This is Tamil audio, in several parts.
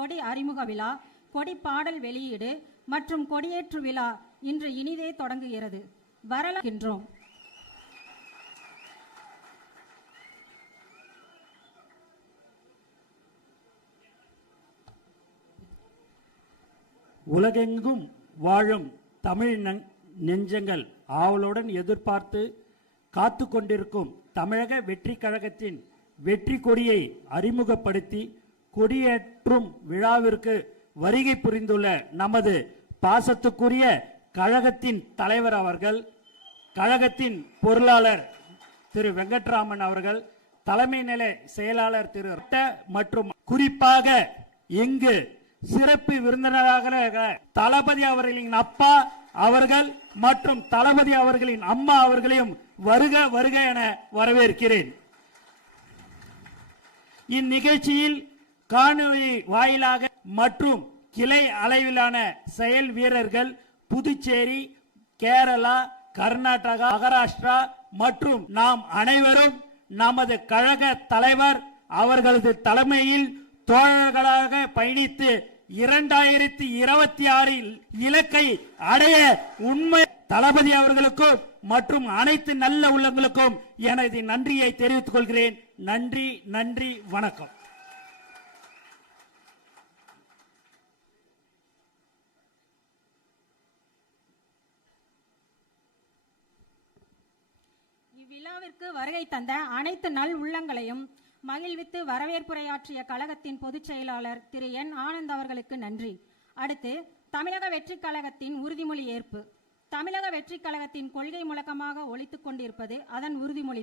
கொடி அறிமுக விழா கொடி பாடல் வெளியீடு மற்றும் கொடியேற்று விழா இன்று இனிதே தொடங்குகிறது. வரலாகின்றோம் உலகெங்கும் வாழும் தமிழ் நெஞ்சங்கள் ஆவலுடன் எதிர்பார்த்து காத்து கொண்டிருக்கும் தமிழக வெற்றி கழகத்தின் வெற்றி கொடியை அறிமுகப்படுத்தி கொடியேற்றும் விழாவிற்கு வருகை புரிந்துள்ள நமது பாசத்துக்குரிய கழகத்தின் தலைவர் அவர்கள் கழகத்தின் பொருளாளர் திரு வெங்கட்ராமன் அவர்கள் தலைமை நிலை செயலாளர் திரு மற்றும் குறிப்பாக இங்கு சிறப்பு விருந்தினராக தளபதி அவர்களின் அப்பா அவர்கள் மற்றும் தளபதி அவர்களின் அம்மா அவர்களையும் வருக வருக என வரவேற்கிறேன். இந்நிகழ்ச்சியில் காணொலி வாயிலாக மற்றும் கிளை அளவிலான செயல் வீரர்கள் புதுச்சேரி கேரளா கர்நாடகா மகாராஷ்டிரா மற்றும் நாம் அனைவரும் நமது கழக தலைவர் அவர்களது தலைமையில் தோழர்களாக பயணித்து இரண்டாயிரத்தி இருபத்தி ஆறில் இலக்கை அடைய உண்மை தளபதி அவர்களுக்கும் மற்றும் அனைத்து நல்ல உள்ளங்களுக்கும் எனது நன்றியை தெரிவித்துக் கொள்கிறேன். நன்றி நன்றி வணக்கம். இவ்விழாவிற்கு வருகை தந்த அனைத்து நல் உள்ளங்களையும் மகிழ்வித்து வரவேற்புரையாற்றிய கழகத்தின் பொதுச் செயலாளர் திரு. என். ஆனந்த் அவர்களுக்கு நன்றி. அடுத்து தமிழக வெற்றிக் கழகத்தின் உறுதிமொழி ஏற்பு. தமிழக வெற்றிக் கழகத்தின் கொள்கை முழக்கமாக ஒழித்துக் கொண்டிருப்பது அதன் உறுதிமொழி.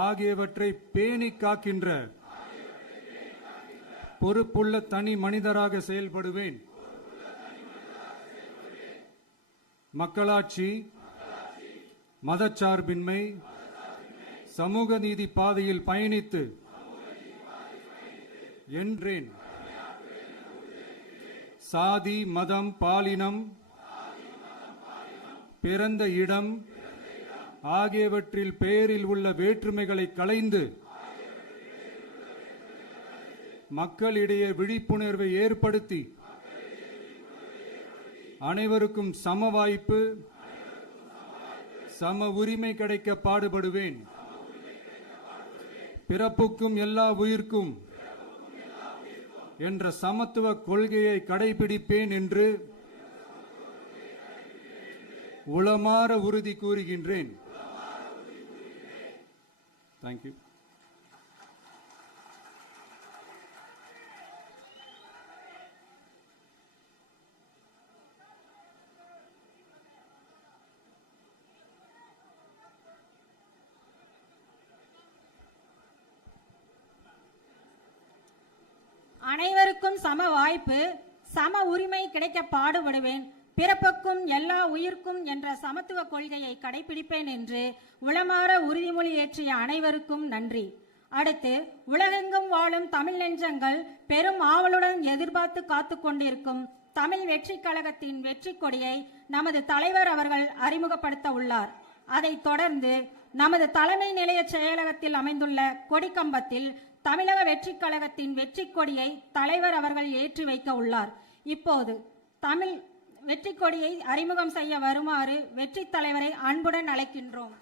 ஆகியவற்றை பேணி காக்கின்ற பொறுப்புள்ள தனி மனிதராக செயல்படுவேன். மக்களாட்சி மதச்சார்பின்மை சமூக நீதி பாதையில் பயணித்து என்றேன். சாதி மதம் பாலினம் பிறந்த இடம் ஆகியவற்றில் பெயரில் உள்ள வேற்றுமைகளை களைந்து மக்களிடையே விழிப்புணர்வை ஏற்படுத்தி அனைவருக்கும் சம வாய்ப்பு சம உரிமை கிடைக்க பாடுபடுவேன். பிறப்புக்கும் எல்லா உயிர்க்கும் என்ற சமத்துவ கொள்கையை கடைபிடிப்பேன் என்று உளமாற உறுதி கூறுகின்றேன். தேங்க்யூ அனைவருக்கும் சம வாய்ப்பு சம உரிமை கிடைக்க பாடுபடுவேன். பிறப்புக்கும் எல்லா உயிர்க்கும் என்ற சமத்துவ கொள்கையை கடைபிடிப்பேன் என்று உளமாற உறுதிமொழி ஏற்றிய அனைவருக்கும் நன்றி. அடுத்து உலகெங்கும் வாழும் தமிழ் நெஞ்சங்கள் பெரும் ஆவலுடன் எதிர்பார்த்து காத்து கொண்டிருக்கும் தமிழ் வெற்றி கழகத்தின் வெற்றி கொடியை நமது தலைவர் அவர்கள் அறிமுகப்படுத்த உள்ளார். அதைத் தொடர்ந்து நமது தலைமை நிலைய செயலகத்தில் அமைந்துள்ள கொடிக்கம்பத்தில் தமிழக வெற்றி கழகத்தின் வெற்றி கொடியை தலைவர் அவர்கள் ஏற்றி வைக்க உள்ளார். இப்போது தமிழ் வெற்றி கொடியை அறிமுகம் செய்ய வருமாறு வெற்றி தலைவரை அன்புடன் அழைக்கின்றோம்.